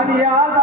મારી યાદ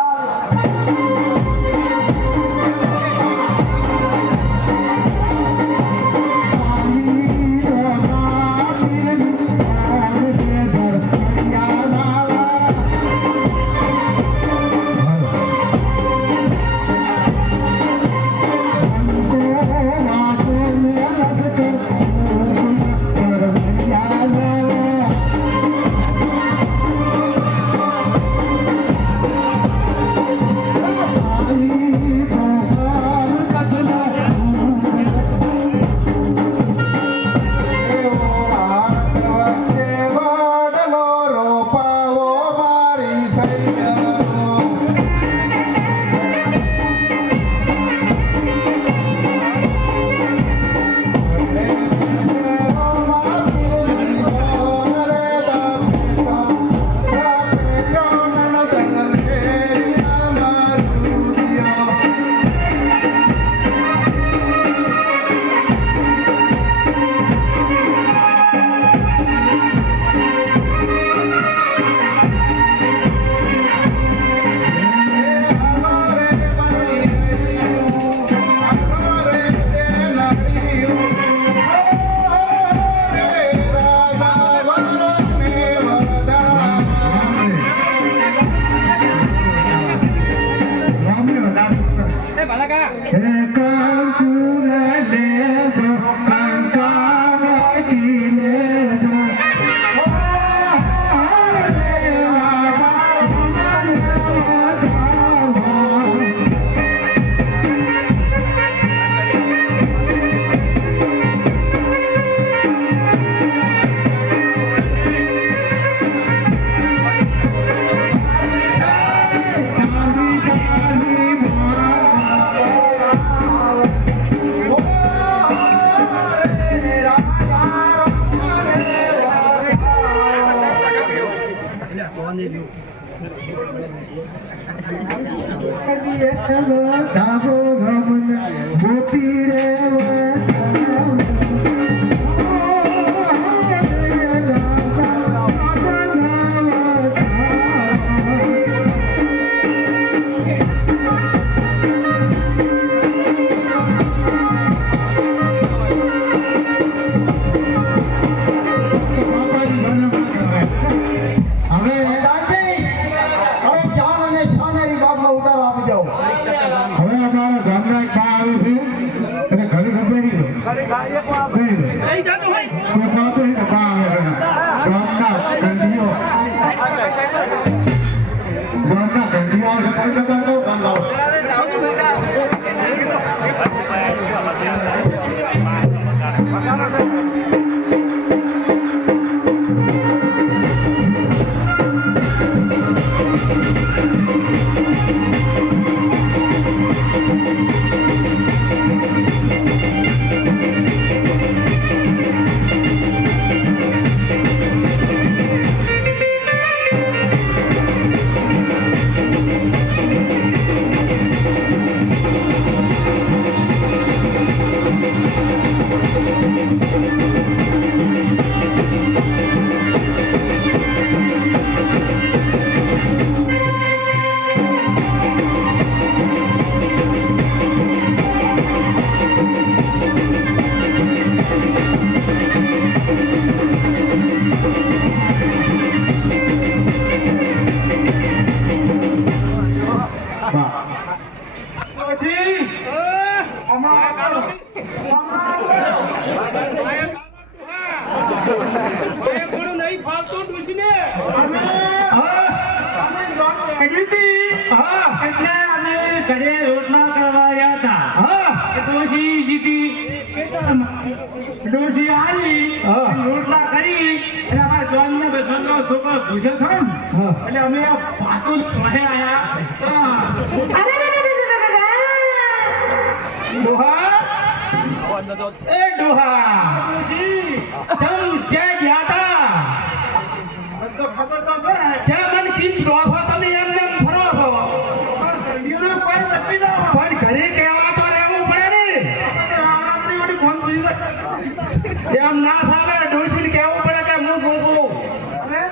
એમ ના સાલે ડોશી કેવું પડે કે હું જોશું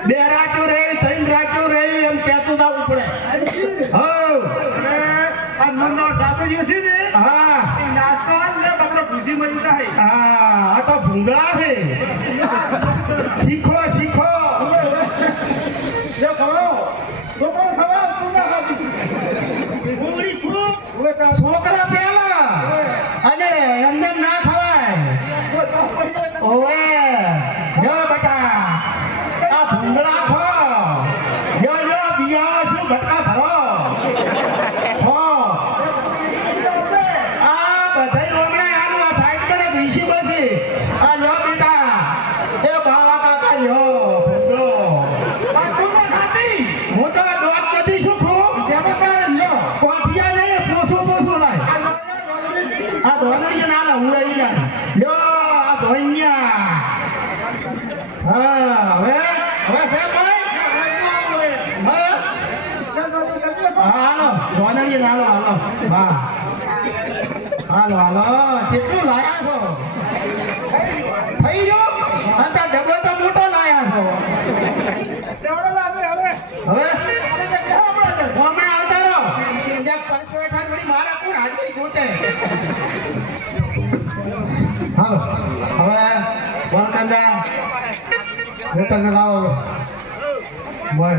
2 રાત્યો રહી 3 રાત્યો રહી એમ કહેતું જવું પડે ડોશી ને હા એ નાસ્તો આજ ને બકરો ખુશી મળી જાય હા આ તો ભૂંગળા છે શીખો શીખો જે ખવાઓ છોકરો ખવાઓ તું ના ખાતી ભૂંગળી ખૂબ હવે તા છોકરા પેલા અને એમને ના ખવાય ઓવે જો બેટા આ ભૂંગળા ખો જો જો બિયા શું બટકા ભરો હો આ બધાય રોમણે આનું આ સાઈડ પર એક ઋષિ બસે આ લ્યો બેટા એ બાવા કાકા લ્યો ભૂંગળો તું ના ખાતી હું તો દોત નથી શું ખું જેમાં તારે લ્યો કોઠિયા નહીં પોસું લાય આ ધોળીએ ના ના ઉડાઈ જાય લ્યો આ ધોળિયા હા હવે હવે ભાઈ હા હાલો ધોળીએ ના હાલો હા હાલો કેટલું લાયા છો થઈ ગયો અને તાર ડબ્બો તો મોટો લાયા છો હવે હમણાં આવતા રહો જ્યાં કરતો બેઠા વળી મારા કોણ હાજરી ગોતે હાલો હવે વરકંડા વેતન લાવો બોલ